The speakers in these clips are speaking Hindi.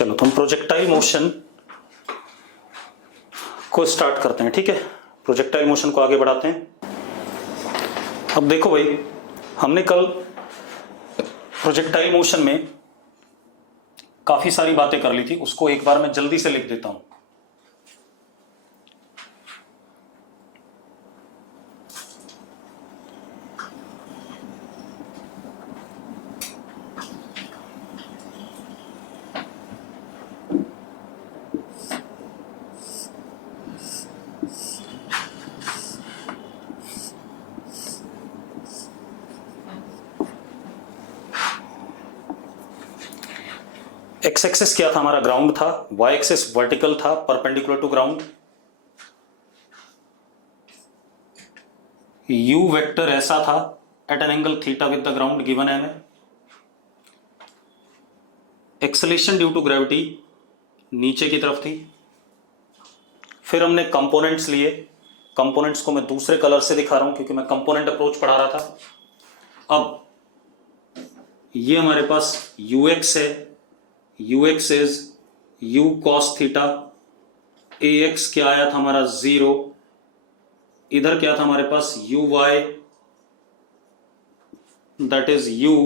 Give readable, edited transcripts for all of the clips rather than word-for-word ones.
चलो तो हम प्रोजेक्टाइल मोशन को स्टार्ट करते हैं। ठीक है, प्रोजेक्टाइल मोशन को आगे बढ़ाते हैं। अब देखो भाई, हमने कल प्रोजेक्टाइल मोशन में काफी सारी बातें कर ली थी, उसको एक बार मैं जल्दी से लिख देता हूं। एक्स एक्सिस क्या था हमारा? ग्राउंड था। वाई एक्सिस वर्टिकल था, perpendicular to ground. U vector ऐसा था at an angle theta with the ground given है हमें। एक्सेलेरेशन ड्यू टू ग्रेविटी नीचे की तरफ थी। फिर हमने कंपोनेंट्स लिए। कंपोनेंट्स को मैं दूसरे कलर से दिखा रहा हूं क्योंकि मैं कंपोनेंट अप्रोच पढ़ा रहा था। अब ये हमारे पास ux है। ux is u cos theta. ax क्या आया था हमारा? 0। इधर क्या था हमारे पास? uy that is u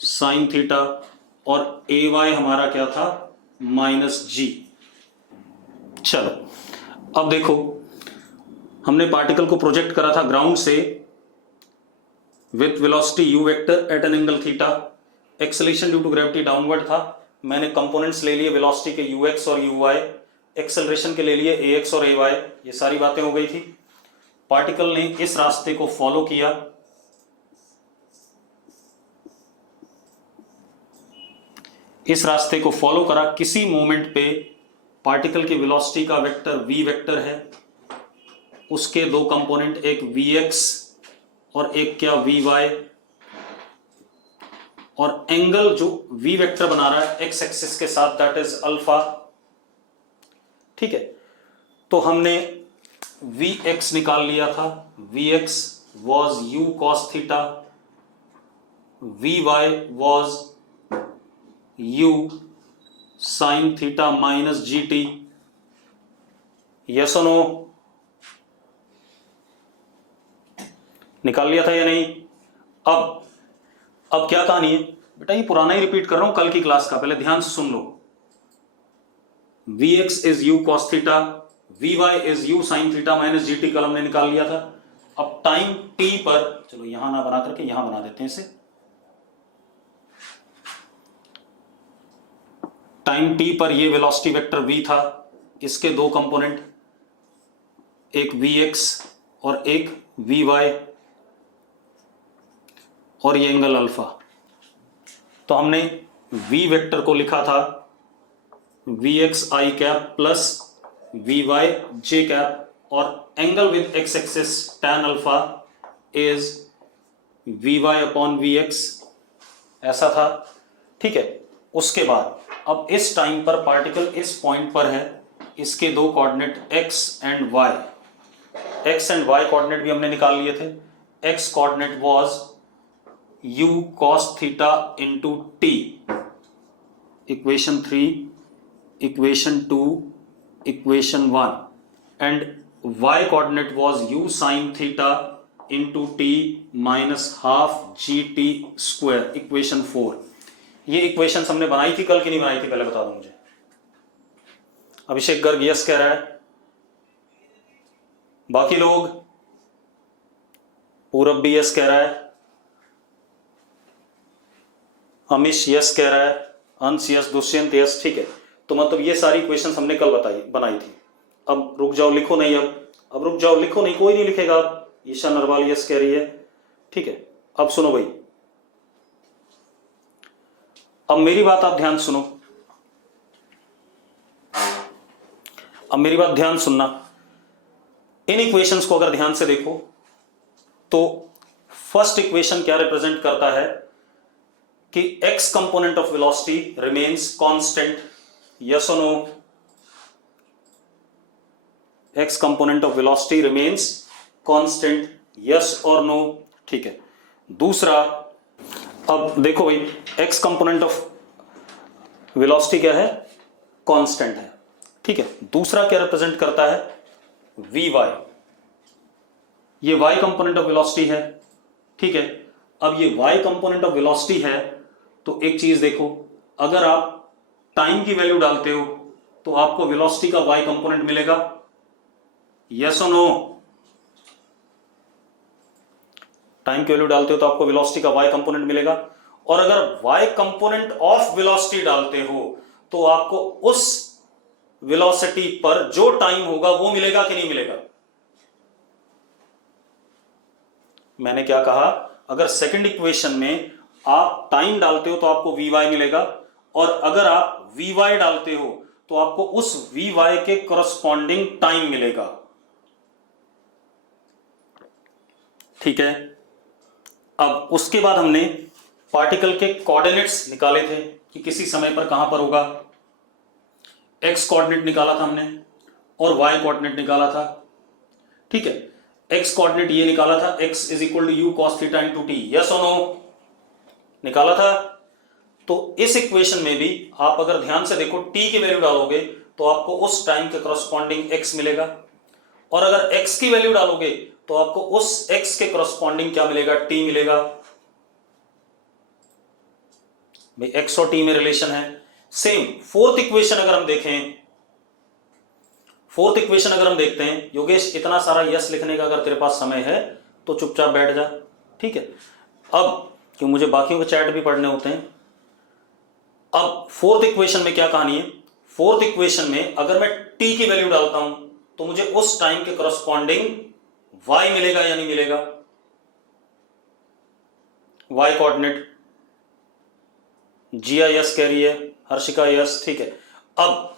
sine theta. और ay हमारा क्या था? -g। चलो अब देखो, हमने पार्टिकल को प्रोजेक्ट करा था ग्राउंड से with velocity u vector at an angle theta. Acceleration due to gravity downward था। मैंने कंपोनेंट्स ले लिए वेलोसिटी के ux और uy। एक्सेलरेशन के ले लिए ax और ay। ये सारी बातें हो गई थी। पार्टिकल ने इस रास्ते को फॉलो किया। इस रास्ते को फॉलो करा। किसी मोमेंट पे पार्टिकल की वेलोसिटी का वेक्टर v वेक्टर है। उसके दो कंपोनेंट, एक vx और एक क्या? vy। और एंगल जो v वेक्टर बना रहा है x एक्सिस के साथ, दैट इज अल्फा। ठीक है, तो हमने vx निकाल लिया था। vx was u cos theta. vy was u sin theta minus gt। Yes और नो? निकाल लिया था या नहीं? अब क्या कहानी है बेटा? ये पुराना ही रिपीट कर रहा हूं कल की क्लास का, पहले ध्यान से सुन लो। vx is u cos theta, vy is u sin theta minus gt कल हमने निकाल लिया था। अब टाइम t पर, चलो यहां ना बना करके यहां बना देते हैं इसे। टाइम t पर ये वेलोसिटी वेक्टर v था। इसके दो कंपोनेंट, एक vx और एक vy, और ये एंगल अल्फा। तो हमने v वेक्टर को लिखा था vx i cap plus vy j cap, और angle with x axis tan alpha is vy upon vx, ऐसा था। ठीक है, उसके बाद अब इस टाइम पर पार्टिकल इस पॉइंट पर है। इसके दो coordinate x and y। x and y coordinate भी हमने निकाल लिए थे। x coordinate was u cos theta into t, equation 3, equation 2, equation 1, and y coordinate was u sin theta into t minus half g t square, equation 4। ये इक्वेशन हमने बनाई थी कल की नहीं बनाई थी? पहले बता दो मुझे। अभिषेक गर्ग यस कह रहा है। बाकी लोग? पूरब भी यस कह रहा है। अमिश यस कह रहा है। अंश यस, दुष्यंत यस। ठीक है, तो मतलब ये सारी इक्वेशंस हमने कल बनाई थी। अब रुक जाओ, लिखो नहीं। अब रुक जाओ, लिखो नहीं, कोई नहीं लिखेगा। अब ईशा नरवाल यस कह रही है। ठीक है, अब सुनो भाई, अब मेरी बात आप ध्यान सुनो। अब मेरी बात ध्यान सुनना। इन इक्वेशंस को अगर ध्यान से देखो तो फर्स्ट इक्वेशन क्या रिप्रेजेंट करता है कि x component of velocity remains constant. Yes और no? x component of velocity remains constant. Yes और नो? ठीक है। दूसरा, अब देखो भाई, x कंपोनेंट ऑफ वेलोसिटी क्या है, कांस्टेंट है, ठीक है। दूसरा क्या रिप्रेजेंट करता है, वी वाई, ये वाई कंपोनेंट ऑफ वेलोसिटी है, ठीक है। अब ये वाई कंपोनेंट ऑफ वेलोसिटी है तो एक चीज देखो, अगर आप टाइम की वैल्यू डालते हो तो आपको वेलोसिटी का वाई कंपोनेंट मिलेगा, यस और नो। टाइम की वैल्यू डालते हो तो आपको वेलोसिटी का वाई कंपोनेंट मिलेगा, और अगर वाई कंपोनेंट ऑफ वेलोसिटी डालते हो तो आपको उस वेलोसिटी पर जो टाइम होगा वो मिलेगा कि नहीं मिलेगा। मैंने क्या कहा, अगर सेकंड इक्वेशन में आप टाइम डालते हो तो आपको वी वाई मिलेगा, और अगर आप वी वाई डालते हो तो आपको उस वी वाई के करस्पॉन्डिंग टाइम मिलेगा, ठीक है। अब उसके बाद हमने पार्टिकल के कोऑर्डिनेट्स निकाले थे कि किसी समय पर कहां पर होगा। एक्स कोऑर्डिनेट निकाला था हमने और वाई कोऑर्डिनेट निकाला था, ठीक है। एक्स कोऑर्डिनेट ये निकाला था, x is equal to u cos theta into t, yes और नो, निकाला था। तो इस इक्वेशन में भी आप अगर ध्यान से देखो, टी की वैल्यू डालोगे तो आपको उस टाइम के करस्पॉन्डिंग एक्स मिलेगा, और अगर एक्स की वैल्यू डालोगे तो आपको उस एक्स के करस्पॉन्डिंग क्या मिलेगा, टी मिलेगा। भाई एक्स और टी में रिलेशन है। सेम फोर्थ इक्वेशन अगर हम देखें, फोर्थ इक्वेशन अगर हम देखते हैं, योगेश इतना सारा यस लिखने का अगर तेरे पास समय है तो चुपचाप बैठ जा, ठीक है। अब क्यों मुझे बाकियों के चैट भी पढ़ने होते हैं। अब फोर्थ इक्वेशन में क्या कहानी है, फोर्थ इक्वेशन में अगर मैं टी की वैल्यू डालता हूं तो मुझे उस टाइम के करस्पॉन्डिंग वाई मिलेगा या नहीं मिलेगा, वाई कोऑर्डिनेट। जिया यस कह रही है, हर्षिका यस, ठीक है। अब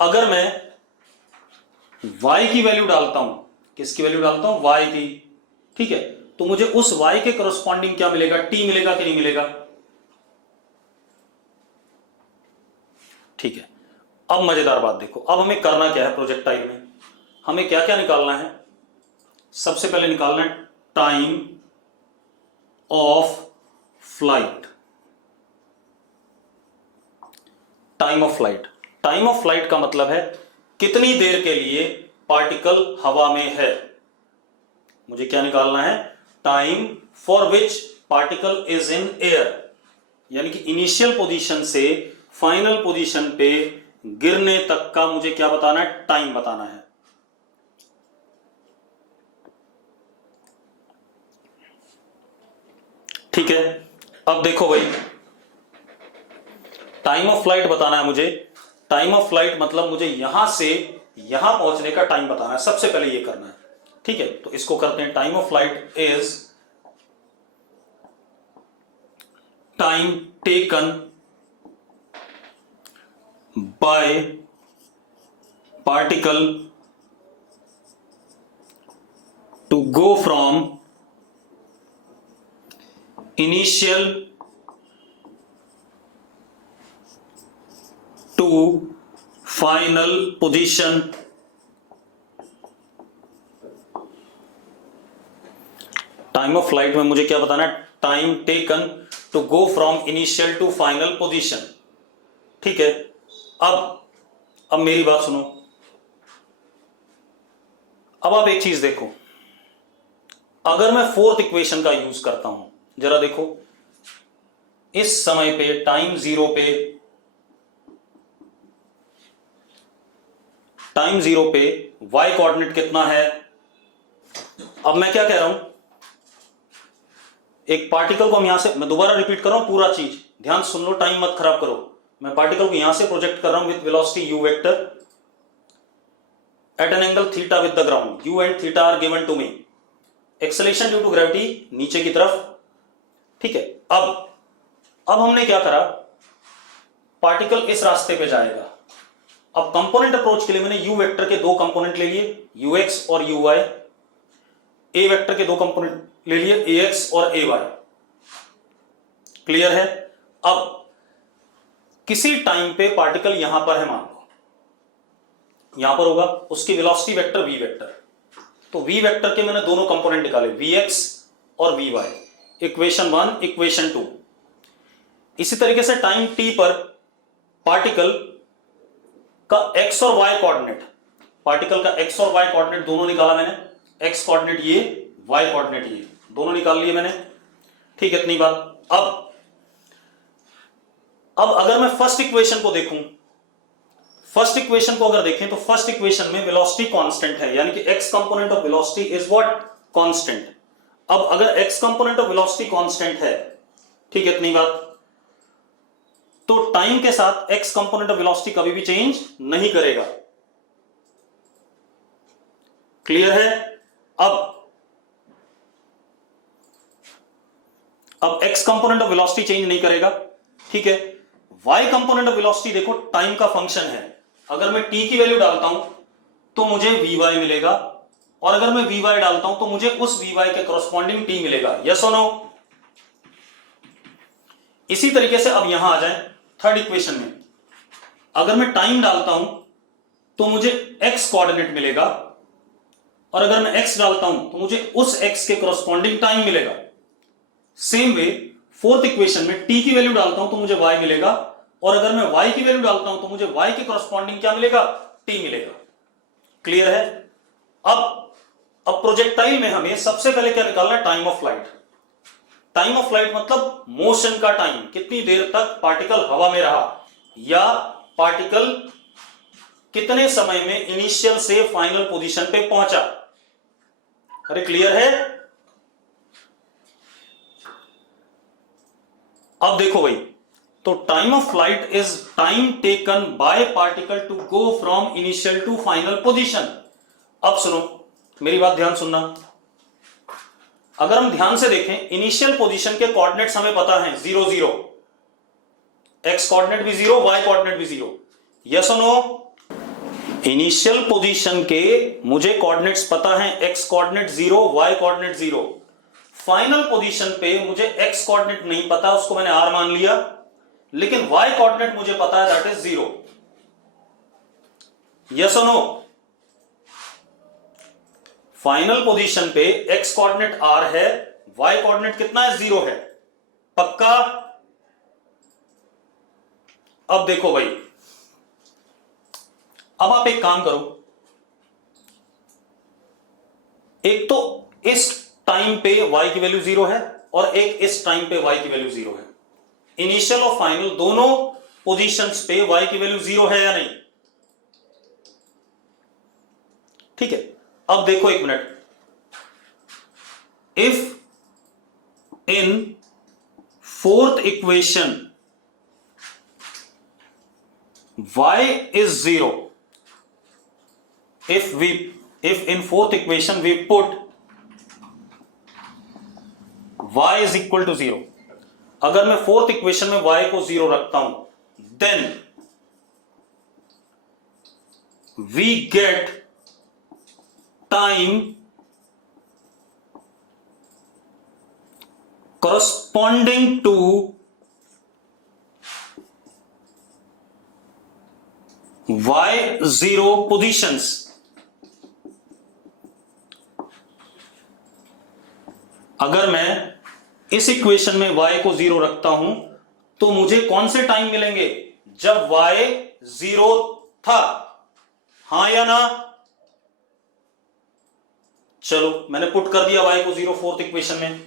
अगर मैं y की वैल्यू डालता हूं, किसकी वैल्यू डालता हूं, y की, ठीक है, तो मुझे उस y के करस्पॉन्डिंग क्या मिलेगा, t मिलेगा कि नहीं मिलेगा, ठीक है। अब मजेदार बात देखो, अब हमें करना क्या है प्रोजेक्टाइल में, हमें क्या क्या निकालना है। सबसे पहले निकालना है time of flight, time of flight. Time of flight का मतलब है कितनी देर के लिए पार्टिकल हवा में है। मुझे क्या निकालना है, time for which particle is in air, यानी कि इनिशियल पोजीशन से फाइनल पोजीशन पे गिरने तक का मुझे क्या बताना है, टाइम बताना है। ठीक है। अब देखो भाई, टाइम ऑफ फ्लाइट बताना है मुझे। टाइम ऑफ फ्लाइट मतलब मुझे यहां से यहां पहुंचने का टाइम बताना है, सबसे पहले ये करना है, ठीक है। तो इसको करते हैं, time of flight is time taken by particle to go from initial to final position. Time of flight में मुझे क्या बताना है, time taken to go from initial to final position, ठीक है। अब मेरी बात सुनो, अब आप एक चीज देखो, अगर मैं फोर्थ इक्वेशन का यूज करता हूं, जरा देखो, इस समय पे टाइम जीरो पे, टाइम जीरो पे y कोऑर्डिनेट कितना है। अब मैं क्या कह रहा हूं, एक पार्टिकल को हम यहां से, मैं दोबारा रिपीट कर रहा हूं पूरा चीज, ध्यान सुन लो, टाइम मत खराब करो। मैं पार्टिकल को यहां से प्रोजेक्ट कर रहा हूं with velocity u vector at an angle theta with the ground, u and theta are given to me, acceleration due to gravity नीचे की तरफ, ठीक है। अब हमने क्या करा, पार्टिकल इस रास्ते पे जाएगा। अब कंपोनेंट अप्रोच के लिए मैंने u वेक्टर के दो कंपोनेंट ले लिए, ux और uy, a वेक्टर के दो कंपोनेंट ले लिए, ax और ay, क्लियर है। अब किसी टाइम पे पार्टिकल यहां पर है, मान लो यहां पर होगा, उसकी वेलोसिटी वेक्टर v वेक्टर, तो v वेक्टर के मैंने दोनों कंपोनेंट निकाले, vx और vy, इक्वेशन 1 इक्वेशन 2। इसी तरीके से टाइम t पर पार्टिकल का एक्स और वाई कोऑर्डिनेट, पार्टिकल का एक्स और वाई कोऑर्डिनेट दोनों निकाला मैंने, एक्स कोऑर्डिनेट ये, वाई कोऑर्डिनेट ये, दोनों निकाल लिए मैंने। ठीक है, इतनी बात। अब अगर मैं फर्स्ट इक्वेशन को देखूं, फर्स्ट इक्वेशन को अगर देखें तो फर्स्ट इक्वेशन में वेलोसिटी कांस्टेंट है, यानी कि x component of velocity is what, constant. अब अगर x component of velocity constant है, ठीक है, इतनी बात, तो टाइम के साथ एक्स कंपोनेंट ऑफ वेलोसिटी कभी भी चेंज नहीं करेगा। क्लियर है? अब x component of velocity change नहीं करेगा, ठीक है। वाई कंपोनेंट ऑफ वेलोसिटी देखो टाइम का फंक्शन है, अगर मैं टी की वैल्यू डालता हूं तो मुझे वी वाई मिलेगा, और अगर मैं वी वाई डालता हूं तो मुझे उस वी वाई के कॉरस्पॉन्डिंग टी मिलेगा। यस और नो? इसी तरीके से अब यहां आ जाए थर्ड इक्वेशन में, अगर मैं टाइम डालता हूं तो मुझे एक्स कोऑर्डिनेट मिलेगा, और अगर मैं एक्स डालता हूं तो मुझे उस एक्स के कॉरस्पॉन्डिंग टाइम मिलेगा। सेम वे फोर्थ इक्वेशन में टी की वैल्यू डालता हूं तो मुझे वाई मिलेगा, और अगर मैं वाई की वैल्यू डालता हूं तो मुझे वाई के कॉरस्पॉन्डिंग क्या मिलेगा, टी मिलेगा। क्लियर है? अब प्रोजेक्टाइल में हमें सबसे पहले क्या निकालना है, time of flight. Time of flight मतलब मोशन का टाइम, कितनी देर तक पार्टिकल हवा में रहा, या पार्टिकल कितने समय में इनिशियल से फाइनल पोजीशन पे पहुंचा। अरे क्लियर है? अब देखो भाई, तो time of flight is time taken by particle to go from initial to final position. अब सुनो मेरी बात, ध्यान सुनना। अगर हम ध्यान से देखें, इनिशियल पोजीशन के कोऑर्डिनेट्स हमें पता है 0 0, एक्स कोऑर्डिनेट भी 0, वाई कोऑर्डिनेट भी 0। यस और नो? इनिशियल पोजीशन के मुझे कोऑर्डिनेट्स पता है, x coordinate 0, y coordinate 0। Final position पे मुझे एक्स कोऑर्डिनेट नहीं पता, उसको मैंने आर मान लिया, लेकिन वाई कोऑर्डिनेट मुझे पता है, दैट इज 0। यस और नो? फाइनल पोजीशन पे एक्स कोऑर्डिनेट आर है, वाई कोऑर्डिनेट कितना है, 0 है। पक्का? अब देखो भाई, अब आप एक काम करो, एक तो इस टाइम पे y की वैल्यू 0 है, और एक इस टाइम पे y की वैल्यू 0 है। इनिशियल और फाइनल दोनों पोजीशंस पे y की वैल्यू 0 है या नहीं? ठीक है। अब देखो एक minute, if in fourth equation y is 0, if in fourth equation we put y is equal to 0, अगर मैं फोर्थ इक्वेशन में y को 0 रखता हूं, then we get time corresponding to y0 positions। अगर मैं इस इक्वेशन में y को 0 रखता हूं तो मुझे कौन से टाइम मिलेंगे, जब y 0 था। हां या ना? चलो मैंने पुट कर दिया y को 0 फोर्थ इक्वेशन में।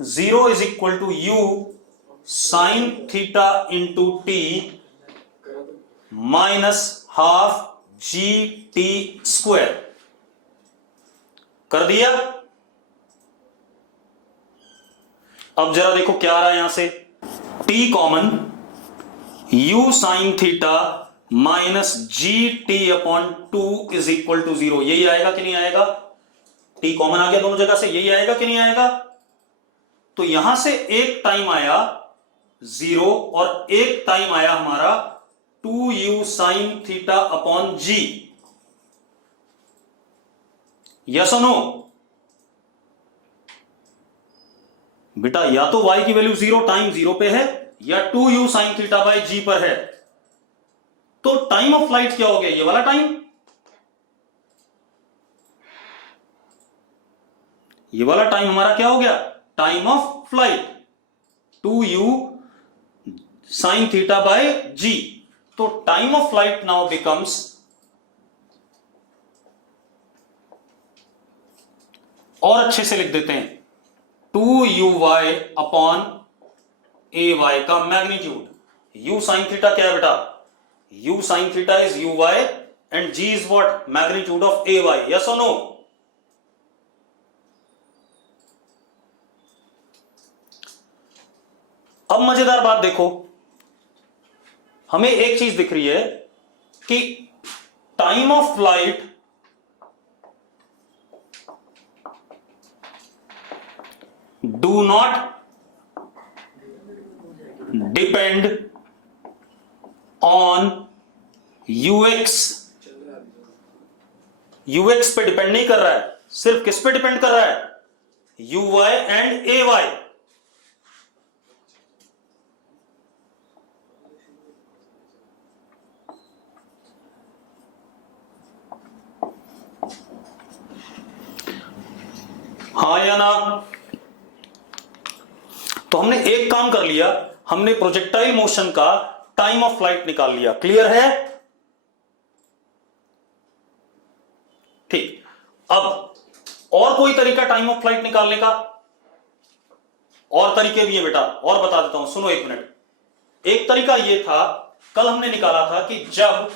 0 is equal to u sine theta into t minus half g t square. कर दिया? अब जरा देखो क्या आ रहा है यहां से, t common, u sine theta minus g t upon 2 is equal to 0। यही आएगा कि नहीं आएगा? t कॉमन आ गया दोनों जगह से, यही आएगा कि नहीं आएगा? तो यहां से एक टाइम आया 0 और एक टाइम आया हमारा 2u साइन थीटा अपॉन जी। यस और नो? बेटा या तो y की वैल्यू 0 टाइम 0 पे है, या 2u साइन थीटा बाय जी पर है। तो टाइम ऑफ फ्लाइट क्या हो गया, ये वाला टाइम, ये वाला टाइम हमारा क्या हो गया, time of flight. 2u sine theta by g. तो time of flight now becomes और अच्छे से लिख देते हैं 2uy अपॉन ay का मैग्नीट्यूड। u साइन थीटा क्या है बेटा? u sine theta is uy and g is what? Magnitude of ay। Yes और नो? अब मजेदार बात देखो, हमें एक चीज दिख रही है कि time of flight do not depend on ux। ux पे डिपेंड नहीं कर रहा है, सिर्फ किस पे डिपेंड कर रहा है? uy and ay। हाँ या ना? तो हमने एक काम कर लिया, हमने प्रोजेक्टाइल मोशन का टाइम ऑफ फ्लाइट निकाल लिया। क्लियर है? ठीक। अब और कोई तरीका टाइम ऑफ फ्लाइट निकालने का? और तरीके भी है बेटा, और बता देता हूं, सुनो एक मिनट। एक तरीका यह था, कल हमने निकाला था कि जब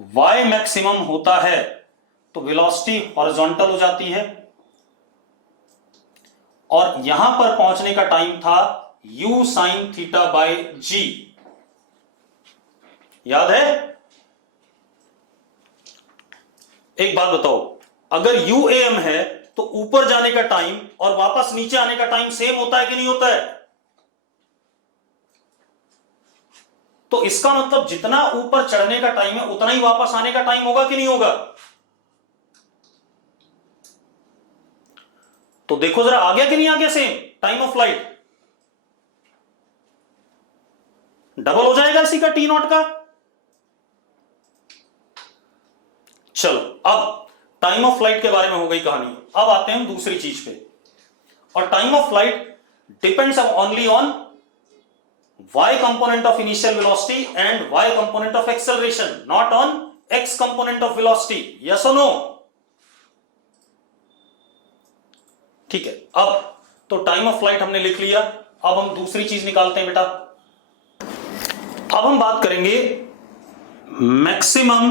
y मैक्सिमम होता है तो वेलोसिटी हॉरिजॉन्टल हो जाती है, और यहां पर पहुंचने का टाइम था u साइन थीटा बाय जी। याद है? एक बात बताओ, अगर UAM है तो ऊपर जाने का टाइम और वापस नीचे आने का टाइम सेम होता है कि नहीं होता है? तो इसका मतलब जितना ऊपर चढ़ने का टाइम है उतना ही वापस आने का टाइम होगा कि नहीं होगा? तो देखो जरा, आ गया कि नहीं आ गया same time of flight? Double हो जाएगा इसी का टी नॉट का। चलो, अब टाइम ऑफ फ्लाइट के बारे में हो गई कहानी। अब आते हैं दूसरी चीज पे, और time of flight depends only on y component of initial velocity and y component of acceleration, not on x component of velocity. Yes or no? ठीक है। अब तो टाइम ऑफ फ्लाइट हमने लिख लिया, अब हम दूसरी चीज निकालते हैं बेटा। अब हम बात करेंगे maximum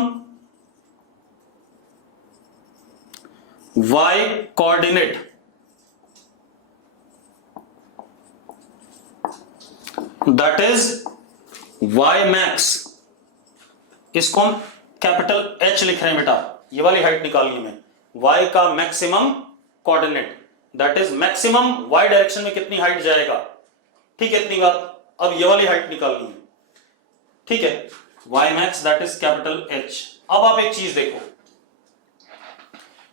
y coordinate. That is y max. इसको हम कैपिटल H लिख रहे हैं बेटा, ये वाली हाइट निकालनी है हमें। y का maximum coordinate, that is maximum y direction में कितनी हाइट जाएगा। ठीक है, इतनी बात। अब ये वाली हाइट निकालनी है, ठीक है, y max that is capital H। अब आप एक चीज देखो,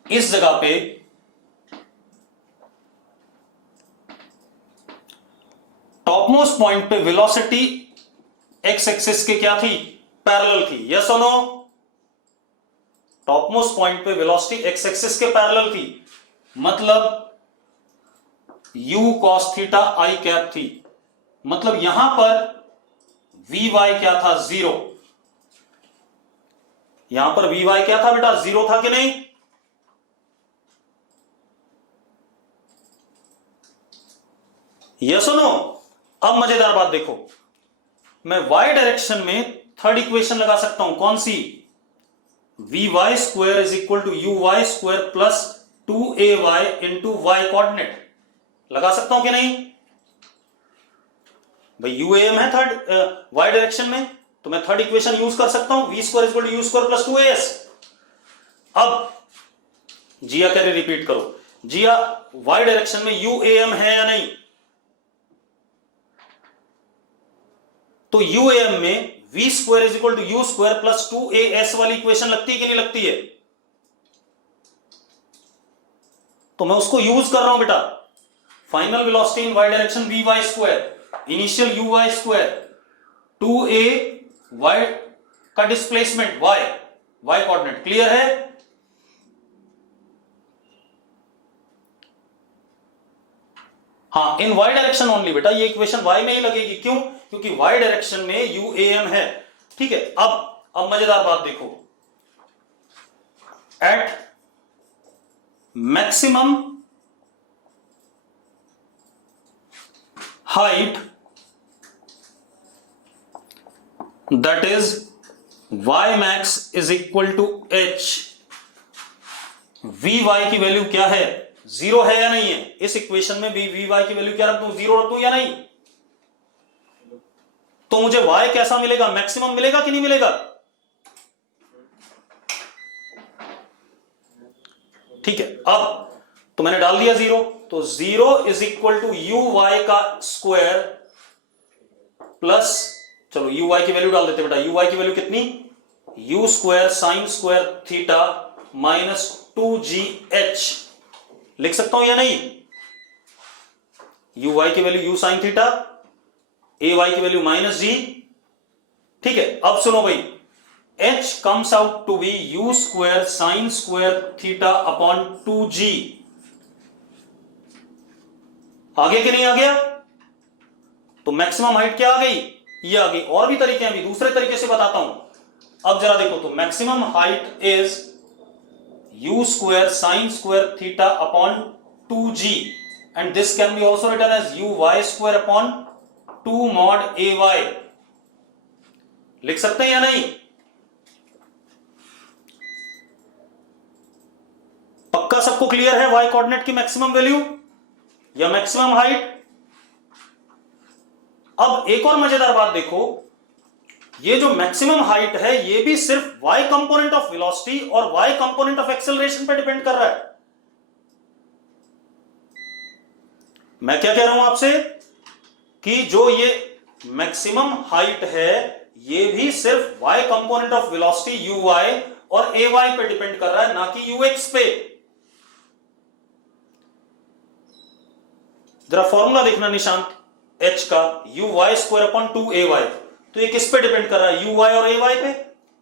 इस जगह पे टॉप मोस्ट पॉइंट पे वेलोसिटी एक्स एक्सिस के क्या थी? पैरेलल थी। यस और नो? टॉप मोस्ट पॉइंट पे वेलोसिटी एक्स एक्सिस के पैरेलल थी, मतलब u cos थीटा आई कैप थी। मतलब यहां पर vy क्या था? 0। यहां पर vy क्या था बेटा? 0 था कि नहीं? यस और नो? अब मजेदार बात देखो, मैं y डायरेक्शन में थर्ड इक्वेशन लगा सकता हूं। कौन सी? vy square is equal to uy square plus 2ay into y coordinate. लगा सकता हूं कि नहीं भाई? UAM है थर्ड y डायरेक्शन में, तो मैं थर्ड इक्वेशन यूज कर सकता हूं, v square is equal to u square plus 2as। अब जिया कह रहे, रिपीट करो जिया, y डायरेक्शन में UAM है या नहीं? तो UAM में v square is equal to u square plus 2as वाली इक्वेशन लगती है कि नहीं लगती है? तो मैं उसको यूज कर रहा हूं बेटा। फाइनल वेलोसिटी इन y direction vy square, initial uy square, 2a y का डिस्प्लेसमेंट y कोऑर्डिनेट। क्लियर है? हाँ, इन वाई डायरेक्शन ओनली बेटा, ये इक्वेशन वाई में ही लगेगी। क्यों? क्योंकि वाई डायरेक्शन में UAM है। ठीक है, अब मजेदार बात देखो, at maximum height that is y max is equal to h, Vy की वैल्यू क्या है? 0 है या नहीं है? इस इक्वेशन में भी Vy की वैल्यू क्या रख दूं? 0 रख दूं या नहीं? तो मुझे y कैसा मिलेगा? मैक्सिमम मिलेगा कि नहीं मिलेगा? ठीक है, अब तो मैंने डाल दिया 0, तो 0 इज इक्वल टू uy का स्क्वायर प्लस, चलो uy की वैल्यू डाल देते बेटा। uy की वैल्यू कितनी? u square sine square theta minus 2gh। लिख सकता हूं या नहीं? uy की value u sine theta, ay की वैल्यू माइनस g। ठीक है, अब सुनो भाई, h comes out to be u square sine square theta upon 2g। आ गया कि नहीं आ गया? तो मैक्सिमम हाइट क्या आ गई? ये आ गई। और भी तरीके हैं, भी दूसरे तरीके से बताता हूं। अब जरा देखो, तो maximum height is u square sine square theta upon 2g and this can be also written as uy square upon 2 mod ay। लिख सकते हैं या नहीं? पक्का सबको क्लियर है y कोऑर्डिनेट की मैक्सिमम वैल्यू या मैक्सिमम हाइट? अब एक और मजेदार बात देखो, ये जो मैक्सिमम हाइट है ये भी सिर्फ y कंपोनेंट ऑफ वेलोसिटी और y कंपोनेंट ऑफ एक्सेलरेशन पे डिपेंड कर रहा है। मैं क्या कह रहा हूं आपसे कि जो ये मैक्सिमम हाइट है ये भी सिर्फ y component of velocity uy और ay पे डिपेंड कर रहा है, ना कि ux पे। जरा फॉर्मूला देखना निशांत, h का uy स्क्वायर अपॉन 2ay, तो ये किस पे डिपेंड कर रहा है? uy और ay पे?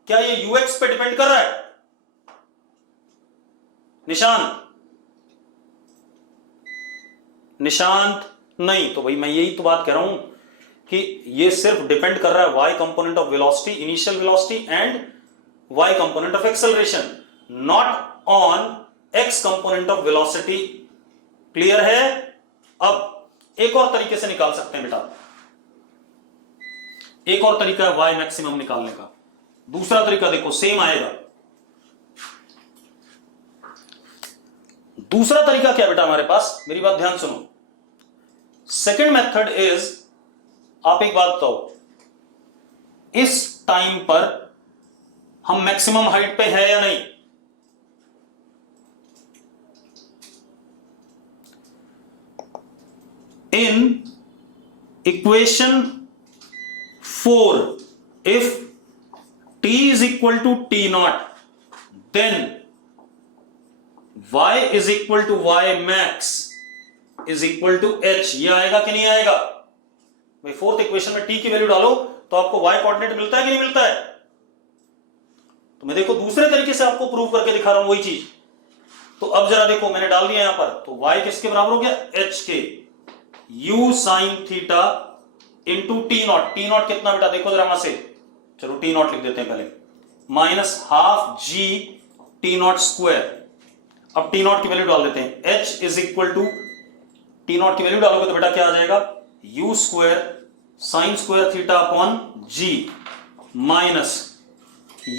क्या ये ux पे डिपेंड कर रहा है? निशांत नहीं। तो भाई मैं यही तो बात कह रहा हूं कि ये सिर्फ डिपेंड कर रहा है y component of velocity, initial velocity and y component of acceleration, not on x component of velocity. Clear है? अब एक और तरीके से निकाल सकते हैं बेटा, एक और तरीका है y मैक्सिमम निकालने का। दूसरा तरीका देखो, सेम आएगा। दूसरा तरीका क्या बेटा हमारे पास? मेरी बात ध्यान सुनो। सेकेंड मेथड इज, आप एक बात बताओ, इस टाइम पर हम मैक्सिमम हाइट पे है या नहीं? In equation 4, if t is equal to t naught, then y is equal to y max is equal to h। ये आएगा कि नहीं आएगा? भाई फोर्थ इक्वेशन में t की वैल्यू डालो तो आपको y कोऑर्डिनेट मिलता है कि नहीं मिलता है? तो मैं देखो दूसरे तरीके से आपको प्रूव करके दिखा रहा हूं वही चीज। तो अब जरा देखो, मैंने डाल दिया यहां पर, तो y किसके बराबर हो गया? h के u sine theta into T not. T not कितना बेटा? देखो जरा वहां से, चलो टी नॉट लिख देते हैं पहले, minus half g t naught square. अब टी नॉट की वैल्यू डाल देते हैं, h is equal to, t naught की वैल्यू डालोगे तो बेटा क्या आ जाएगा? u square sine square theta upon g minus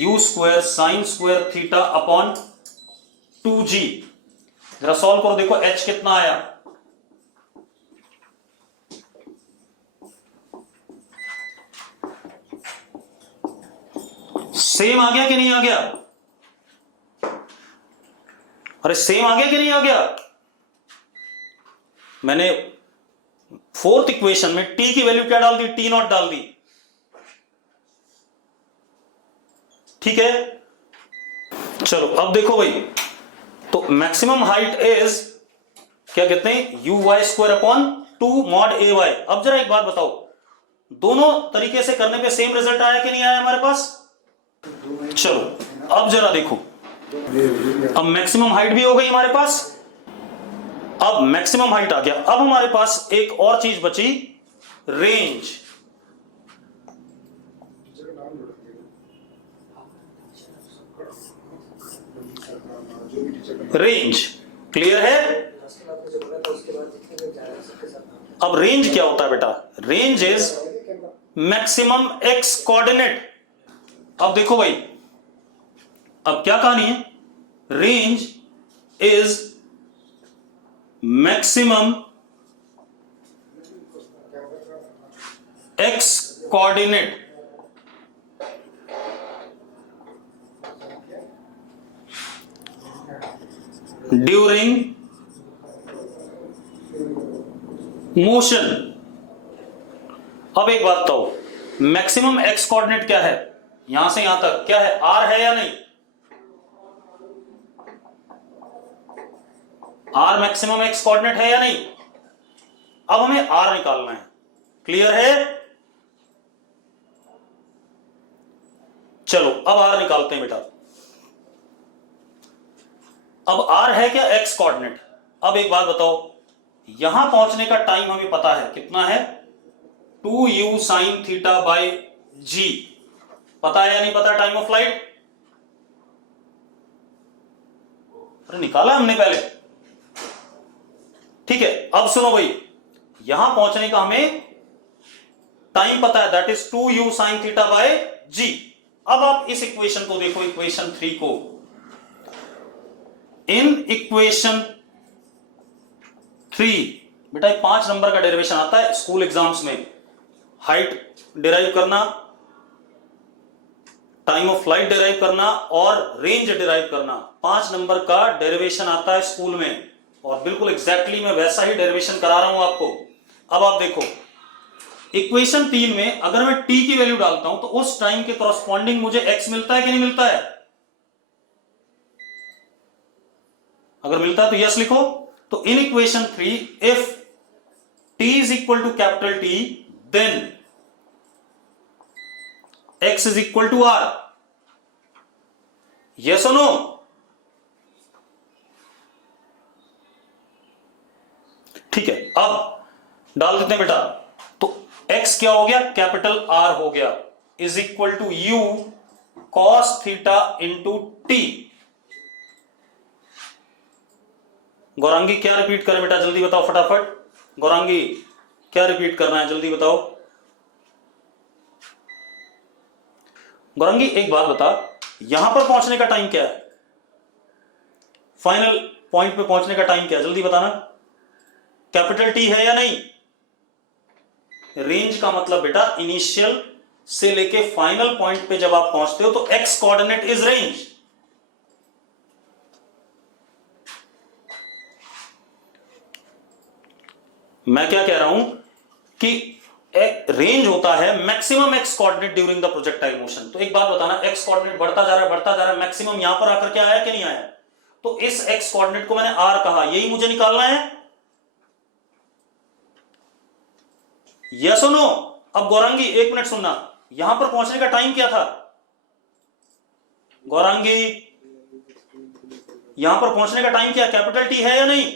u square sine square theta upon 2g। जरा सॉल्व करो, देखो h कितना आया? सेम आ गया कि नहीं आ गया? अरे सेम आ गया कि नहीं आ गया? मैंने फोर्थ इक्वेशन में t की वैल्यू क्या डाल दी? टी नॉट डाल दी। ठीक है, चलो अब देखो भाई, तो मैक्सिमम हाइट इज क्या कहते हैं? uy square upon 2 mod ay। अब जरा एक बात बताओ, दोनों तरीके से करने पे सेम रिजल्ट आया कि नहीं आया हमारे पास? चलो अब जरा देखो, अब मैक्सिमम हाइट भी हो गई हमारे पास, अब मैक्सिमम हाइट आ गया। अब हमारे पास एक और चीज बची, रेंज। रेंज क्लियर है? अब रेंज क्या होता है बेटा? Range is maximum x coordinate. अब देखो भाई, अब क्या कहानी है? Range is maximum x coordinate during motion. अब एक बात बताओ, मैक्सिमम एक्स कोऑर्डिनेट क्या है? यहां से यहां तक क्या है? आर है या नहीं? आर मैक्सिमम एक्स कोऑर्डिनेट है या नहीं? अब हमें आर निकालना है। क्लियर है? चलो अब आर निकालते हैं बेटा। अब आर है क्या एक्स कोऑर्डिनेट? अब एक बात बताओ, यहां पहुंचने का टाइम हमें पता है कितना है, 2u sin थीटा बाय जी। पता है या नहीं पता टाइम ऑफ फ्लाइट? अरे निकाला हमने पहले। ठीक है, अब सुनो भाई, यहां पहुंचने का हमें टाइम पता है, that is 2u sin theta by g. अब आप इस इक्वेशन को देखो, इक्वेशन 3 को। इन इक्वेशन 3 बेटा 5 नंबर का डेरिवेशन आता है स्कूल एग्जाम्स में। हाइट डिराइव करना, टाइम ऑफ फ्लाइट डिराइव करना और रेंज डिराइव करना, 5 नंबर का डेरिवेशन आता है स्कूल में। और बिल्कुल एग्जैक्टली मैं वैसा ही डेरिवेशन करा रहा हूं आपको। अब आप देखो, इक्वेशन 3 में अगर मैं t की वैल्यू डालता हूं तो उस टाइम के कॉरस्पॉन्डिंग मुझे x मिलता है कि नहीं मिलता है? अगर मिलता है तो यस लिखो। तो in equation 3 if t is equal to capital T then x is equal to r। Yes और नो? ठीक है, अब डाल देते हैं बेटा। तो x क्या हो गया? कैपिटल R हो गया, is equal to u cos theta into t. Gaurangi क्या रिपीट करें बेटा? जल्दी बताओ फटाफट। गौरांगी क्या रिपीट करना है? जल्दी बताओ। गौरांगी एक बात बता, यहां पर पहुंचने का टाइम क्या है? फाइनल पॉइंट पे पहुंचने का टाइम क्या है? जल्दी बताना। कैपिटल टी है या नहीं? रेंज का मतलब बेटा इनिशियल से लेके फाइनल पॉइंट पे जब आप पहुंचते हो तो एक्स कोऑर्डिनेट इज रेंज। मैं क्या कह रहा हूं कि रेंज होता है maximum x coordinate during the projectile motion. तो एक बात बताना, एक्स कोऑर्डिनेट बढ़ता जा रहा है, मैक्सिमम यहां पर आकर के आया कि नहीं आया? तो इस एक्स कोऑर्डिनेट को मैंने आर कहा, यही मुझे निकालना है। यस और नो? अब गौरांगी एक मिनट सुनना, यहां पर पहुंचने का टाइम क्या था? गौरांगी यहां पर पहुंचने का टाइम क्या? कैपिटल टी है या नहीं?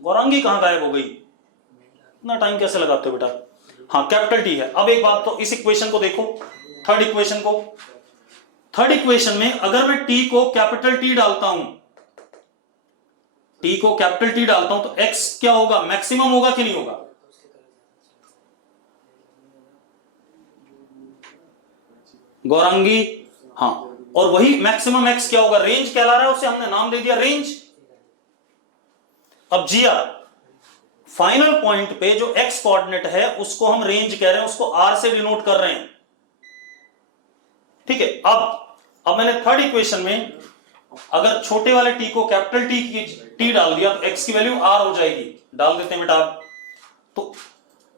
गौरांगी कहां गायब हो गई? इतना टाइम कैसे लगाते हो बेटा? हाँ कैपिटल टी है। अब एक बात, तो इस इक्वेशन को देखो, थर्ड इक्वेशन को। थर्ड इक्वेशन में अगर मैं टी को कैपिटल टी डालता हूं, टी को कैपिटल टी डालता हूं तो एक्स क्या होगा? मैक्सिमम होगा कि नहीं होगा? गौरांगी हाँ, और वही मैक्सिमम एक्स क्या होगा? रेंज कहला रहा है, उसे हमने नाम दे दिया रेंज। अब जिया, फाइनल पॉइंट पे जो एक्स कोऑर्डिनेट है उसको हम रेंज कह रहे हैं, उसको आर से डिनोट कर रहे हैं। ठीक है, अब मैंने थर्ड इक्वेशन में अगर छोटे वाले टी को कैपिटल टी डाल दिया तो एक्स की वैल्यू आर हो जाएगी। डाल देते हैं बेटा। तो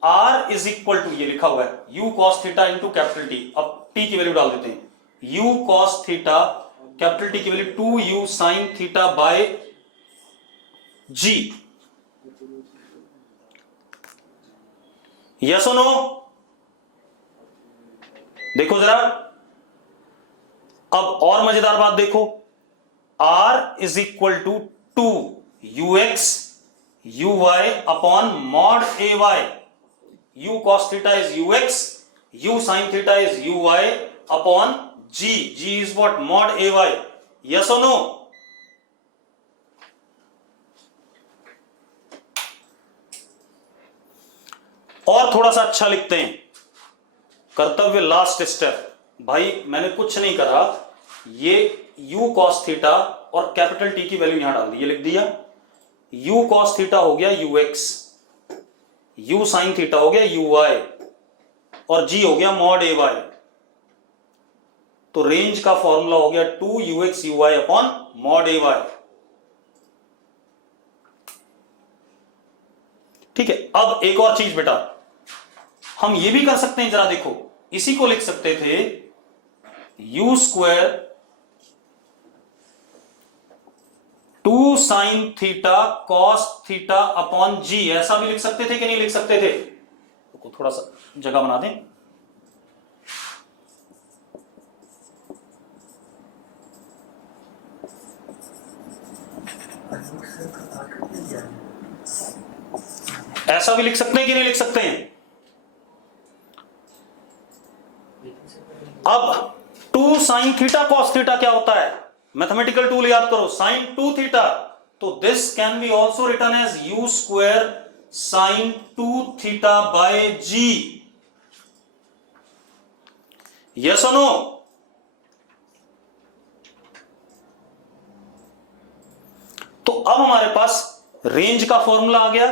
आर इज इक्वल टू, ये लिखा हुआ है u cos theta into capital T. अब टी की वैल्यू डाल देते हैं, u cos theta, capital T की value 2u sine theta by g. Yes और नो? देखो जरा, अब और मजेदार बात देखो, R is equal to two u x u y upon mod a y. U cos theta is u x, u sine theta is u y upon g. G is what? Mod a Y. Yes और नो? और थोड़ा सा अच्छा लिखते हैं. कर्तव्य लास्ट स्टेप. भाई मैंने कुछ नहीं करा, ये u cos थीटा और कैपिटल T की वैल्यू यहां डाल दी, ये लिख दिया. u cos थीटा हो गया ux, u sin थीटा हो गया uy और g हो गया मॉड ay. तो रेंज का फॉर्मूला हो गया 2ux uy upon mod ay. ठीक है. अब एक और चीज बेटा, हम ये भी कर सकते हैं, जरा देखो, इसी को लिख सकते थे u square 2 sine theta cos theta upon g. ऐसा भी लिख सकते थे कि नहीं लिख सकते थे? तो थोड़ा सा जगह बना दें. ऐसा भी लिख सकते हैं कि नहीं लिख सकते हैं? अब 2 साइन थीटा कॉस थीटा क्या होता है? मैथमेटिकल टूल याद करो. साइन 2 थीटा, तो this can be also written as u square sine 2 theta by g. Yes और नो? तो अब हमारे पास रेंज का फॉर्मूला आ गया,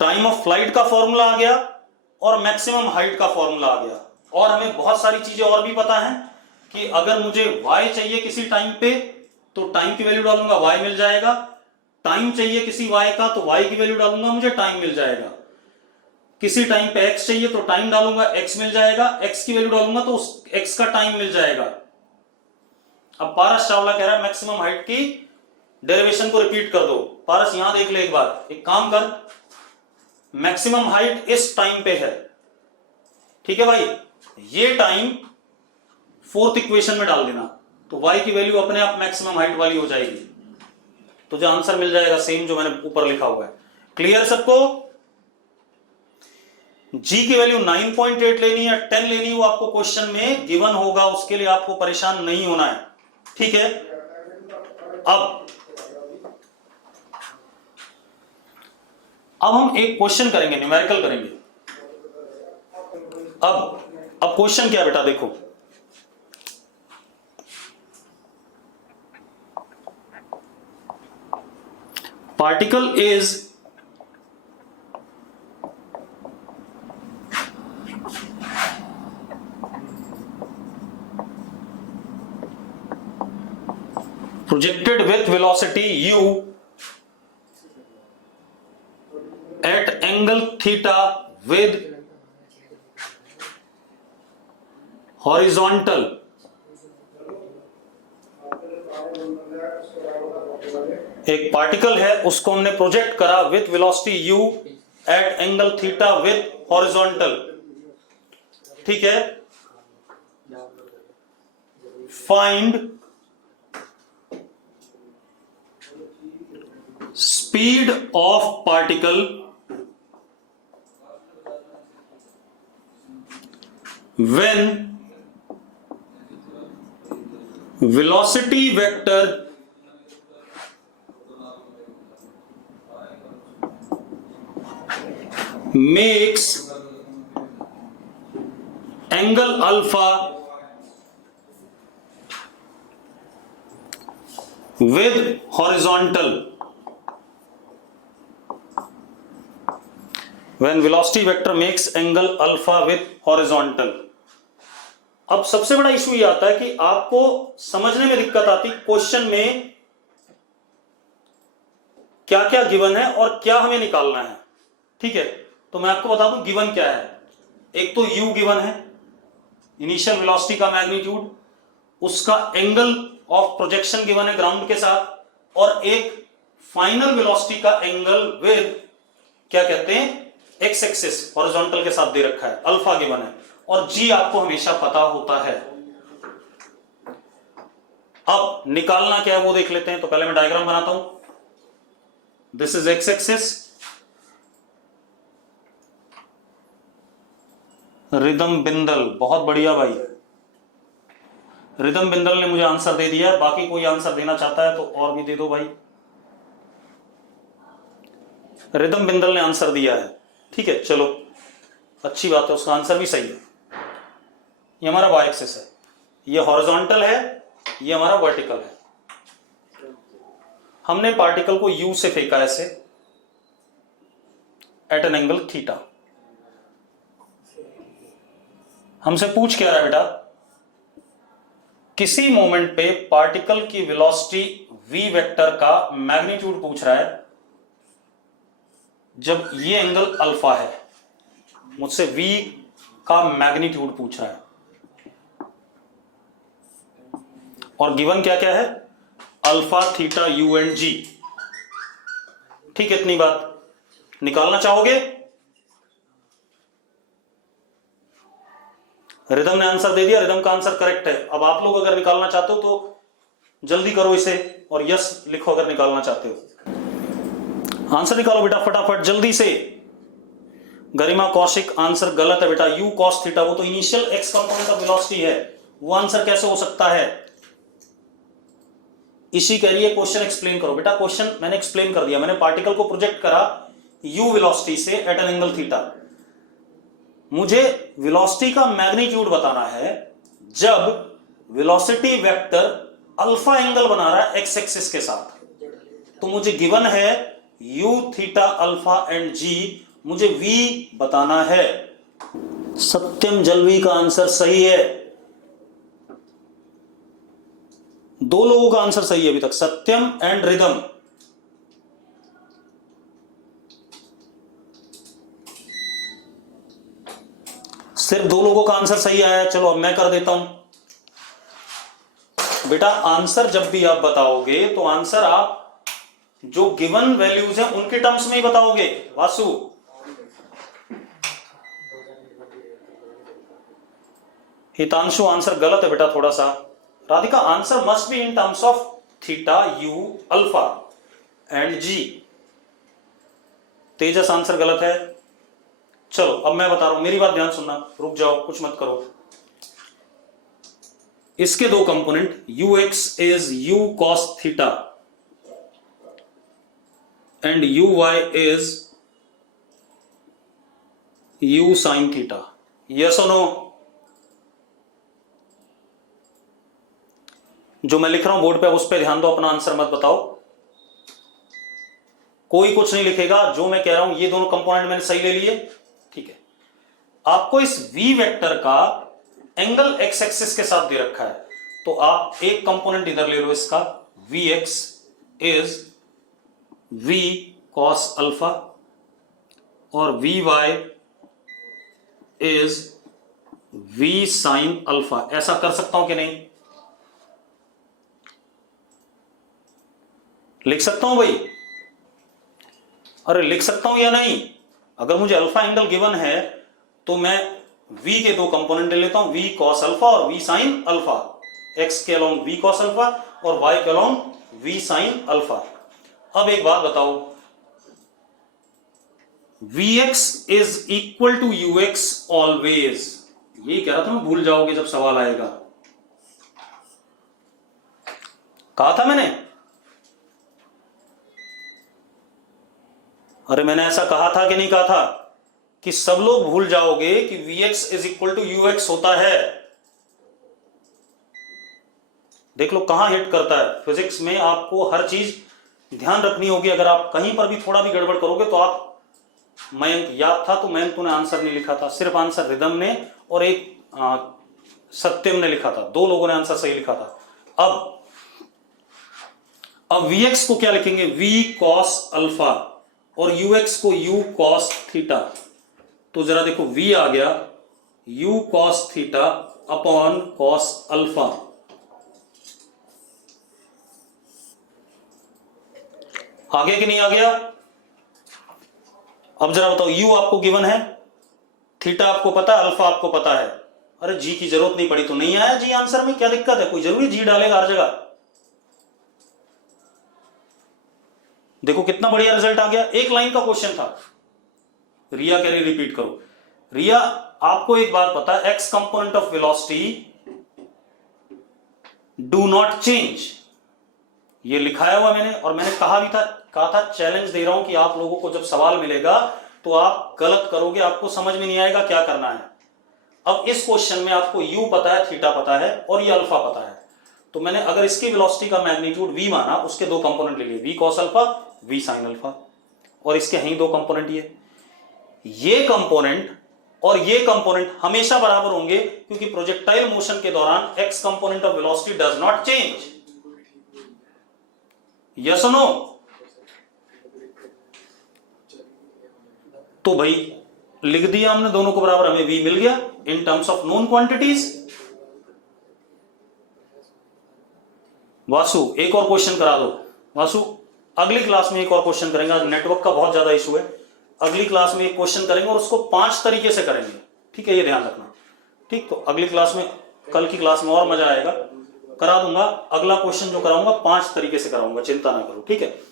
टाइम ऑफ फ्लाइट का फॉर्मूला आ गया और मैक्सिमम हाइट का फॉर्मूला आ गया. और हमें बहुत सारी चीजें और भी पता है कि अगर मुझे y चाहिए किसी टाइम पे तो टाइम की वैल्यू डालूंगा, y मिल जाएगा. टाइम चाहिए किसी y का तो y की वैल्यू डालूंगा, मुझे टाइम मिल जाएगा. किसी टाइम पे x चाहिए तो टाइम डालूंगा, x मिल जाएगा. x की वैल्यू डालूंगा तो उस x का टाइम मिल जाएगा. अब पारस चावला कह रहा है मैक्सिमम हाइट की डेरिवेशन को रिपीट कर दो. पारस यहां देख ले एक बार, एक काम कर, मैक्सिमम हाइट इस टाइम पे है. ठीक है भाई, ये टाइम फोर्थ इक्वेशन में डाल देना तो y की वैल्यू अपने आप मैक्सिमम हाइट वाली हो जाएगी. तुझे आंसर मिल जाएगा सेम जो मैंने ऊपर लिखा हुआ है. क्लियर सबको? g की वैल्यू 9.8 लेनी है, 10 लेनी है, वो आपको क्वेश्चन में गिवन होगा, उसके लिए आपको परेशान नहीं होना है. ठीक है. अब हम एक क्वेश्चन करेंगे, न्यूमेरिकल करेंगे. अब क्वेश्चन क्या है बेटा, देखो. Particle is projected with velocity u at angle theta with horizontal. एक पार्टिकल है, उसको हमने प्रोजेक्ट करा with velocity u at angle theta with horizontal. ठीक है. Find speed of particle when velocity vector makes angle alpha with horizontal. When velocity vector makes angle alpha with horizontal. अब सबसे बड़ा इशू ये आता है कि आपको समझने में दिक्कत आती क्वेश्चन में क्या क्या गिवन है और क्या हमें निकालना है. ठीक है, तो मैं आपको बता दूं गिवन क्या है. एक तो u गिवन है, इनिशियल वेलोसिटी का मैग्नीट्यूड, उसका एंगल ऑफ प्रोजेक्शन गिवन है ग्राउंड के साथ, और एक फाइनल वेलोसिटी का एंगल विद क्या कहते हैं एक्स एक्सिस हॉरिजॉन्टल के साथ दे रखा है, अल्फा गिवन है, और जी आपको हमेशा पता होता है. अब अब निकालना क्या है वो देख लेते हैं। तो पहले मैं डायग्राम बनाता हूं। This is x axis, rhythm Bindal, बहुत बढ़िया भाई, रिदम बिंदल ने मुझे आंसर दे दिया। बाकी कोई आंसर देना चाहता है तो और भी दे दो भाई। रिदम बिंदल ने आंसर दिया है, ठीक है, चलो अच्छी बात है, उसका आंसर भी सही है। ये हमारा वाई एक्सिस है, ये हॉरिजॉन्टल है, ये हमारा वर्टिकल है। हमने पार्टिकल को यू से फेंका ऐसे एट एन एंगल थीटा। हमसे पूछ क्या रहा है बेटा, किसी मोमेंट पे पार्टिकल की वेलोसिटी v वेक्टर का मैग्नीट्यूड पूछ रहा है जब ये एंगल अल्फा है। मुझसे v का मैग्नीट्यूड पूछ रहा है और गिवन क्या क्या है, अल्फा थीटा यू एंड जी। ठीक है, इतनी बात। निकालना चाहोगे? रिदम ने आंसर दे दिया, रिदम का आंसर करेक्ट है। अब आप लोग अगर निकालना चाहते हो तो जल्दी करो इसे और यस लिखो अगर निकालना चाहते हो। आंसर निकालो बेटा फटाफट जल्दी से। गरिमा कौशिक, आंसर गलत है बेटा, यू कॉस थीटा, वो तो initial x component of velocity है, वो आंसर कैसे हो सकता है? इसी कह रही है क्वेश्चन एक्सप्लेन करो। बेटा क्वेश्चन मैंने एक्सप्लेन कर दिया, मैंने पार्टिकल को प्रोजेक्ट करा यू वेलोसिटी से एट एन एंगल थीटा। मुझे वेलोसिटी का मैग्नीट्यूड बताना है जब वेलोसिटी वेक्टर अल्फा एंगल बना रहा है एक्स एक्सिस के साथ। तो मुझे गिवन है यू थीटा अल्फा एंड जी, मुझे v बताना है। सत्यम जलवी का आंसर सही है। दो लोगों का आंसर सही है अभी तक, सत्यम एंड रिदम। सिर्फ दो लोगों का आंसर सही आया है। चलो अब मैं कर देता हूं। बेटा आंसर जब भी आप बताओगे तो आंसर आप जो गिवन वैल्यूज हैं उनके टर्म्स में ही बताओगे। वासु, हितांशु, आंसर गलत है बेटा थोड़ा सा। Radhika, answer must be in terms of theta u alpha and g. Tejas, answer गलत है। चलो अब मैं बता रहा हूं, मेरी बात ध्यान सुनना, रुक जाओ कुछ मत करो। इसके दो component, u x is u cos theta and u y is u sine theta. Yes और नो? जो मैं लिख रहा हूं बोर्ड पे उस पे ध्यान दो, अपना आंसर मत बताओ। कोई कुछ नहीं लिखेगा, जो मैं कह रहा हूं ये दोनों कंपोनेंट मैंने सही ले लिए, ठीक है। आपको इस v वेक्टर का एंगल x एक्सिस के साथ दे रखा है, तो आप एक कंपोनेंट इधर ले लो इसका, vx is v cos alpha और vy is v sin alpha. ऐसा कर सकता हूं कि नहीं? लिख सकता हूं भाई? अरे लिख सकता हूं या नहीं? अगर मुझे अल्फा एंगल गिवन है तो मैं v के दो कंपोनेंट ले लेता हूं, v cos अल्फा और v sin अल्फा। x के अलोंग v cos अल्फा और y के अलोंग v sin अल्फा। अब एक बात बताओ, vx is equal to ux always. ये कह रहा था मैं, भूल जाओगे जब सवाल आएगा। कहा था मैंने? अरे मैंने ऐसा कहा था कि नहीं कहा था कि सब लोग भूल जाओगे कि vx is equal to ux होता है। देख लो कहां हिट करता है। फिजिक्स में आपको हर चीज ध्यान रखनी होगी। अगर आप कहीं पर भी थोड़ा भी गड़बड़ करोगे तो आप, मयंक याद था तो मयंक तूने आंसर नहीं लिखा था, सिर्फ आंसर रिदम ने और एक सत्यम ने लिखा था, दो लोगों ने आंसर सही लिखा था। अब vx को क्या लिखेंगे, v cos अल्फा और ux को u cos थीटा। तो जरा देखो v आ गया u cos theta upon cos alpha. आ गया कि नहीं आ गया? अब जरा बताओ, u आपको गिवन है, थीटा आपको पता है, अल्फा आपको पता है। अरे जी की जरूरत नहीं पड़ी तो नहीं आया जी आंसर में, क्या दिक्कत है? कोई जरूरी जी डालेगा हर जगह? देखो कितना बढ़िया रिजल्ट आ गया, एक लाइन का क्वेश्चन था। रिया कह रही रिपीट करो। रिया, आपको एक बात पता है, x component of velocity do not change, ये लिखाया हुआ मैंने, और मैंने कहा था चैलेंज दे रहा हूं कि आप लोगों को जब सवाल मिलेगा तो आप गलत करोगे, आपको समझ में नहीं आएगा क्या करना है। अब इस क्वेश्चन में आपको u पता है, थीटा पता है और ये अल्फा पता है, तो मैंने अगर इसकी वेलोसिटी का मैग्नीट्यूड v माना, उसके दो कंपोनेंट ले लिए, v cos alpha, v sin alpha, और इसके हैं दो कंपोनेंट, ये कंपोनेंट और ये कंपोनेंट हमेशा बराबर होंगे, क्योंकि प्रोजेक्टाइल मोशन के दौरान x component of velocity does not change. Yes और नो? तो भाई लिख दिया हमने दोनों को बराबर, हमें v मिल गया इन terms of known quantities. Vasu एक और क्वेश्चन करा दो। वासु अगली क्लास में एक और क्वेश्चन करेंगे, आज नेटवर्क का बहुत ज्यादा इशू है, अगली क्लास में एक क्वेश्चन करेंगे और उसको 5 तरीके से करेंगे, ठीक है, ये ध्यान रखना। ठीक, तो अगली क्लास में, कल की क्लास में और मजा आएगा, करा दूंगा। अगला क्वेश्चन जो कराऊंगा 5 तरीके से कराऊंगा, चिंता ना करो, ठीक है।